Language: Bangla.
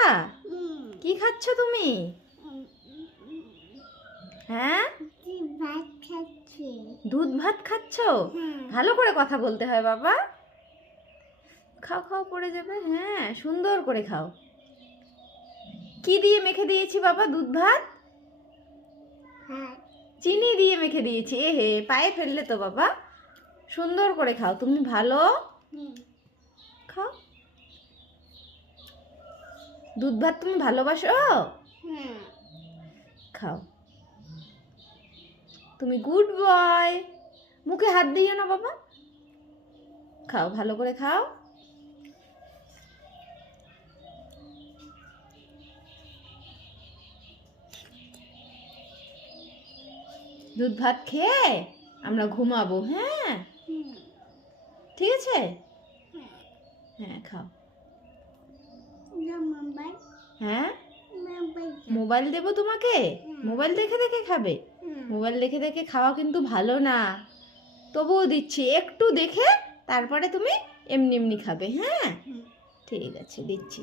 কথা? কি খাচ্ছ তুমি? হ্যাঁ, ভাত খাচ্ছি। দুধ ভাত খাচ্ছ? ভালো করে কথা বলতে হয় বাবা। খাও খাও, পড়ে যাবে। হ্যাঁ, সুন্দর করে খাও। কি দিয়ে মেখে দিয়েছি বাবা দুধ ভাত? হ্যাঁ, চিনি দিয়ে মেখে দিয়েছি। এ হে, পায়ে ফেললে তো বাবা। সুন্দর করে খাও, তুমি ভালো খাও। দুধ ভাত তুমি ভালোবাসো? খাও। তুমি গুড বয়। মুখে হাত দিও না বাবা। খাও, ভালো করে খাও। দুধ ভাত খেয়ে আমরা ঘুমাবো। হ্যাঁ, ঠিক আছে। হ্যাঁ, খাও। হ্যাঁ, মোবাইল দেবো তোমাকে? মোবাইল দেখে দেখে খাবে? মোবাইল দেখে দেখে খাওয়া কিন্তু ভালো না, তবুও দিচ্ছি। একটু দেখে তারপরে তুমি এমনি এমনি খাবে। হ্যাঁ, ঠিক আছে, দিচ্ছি।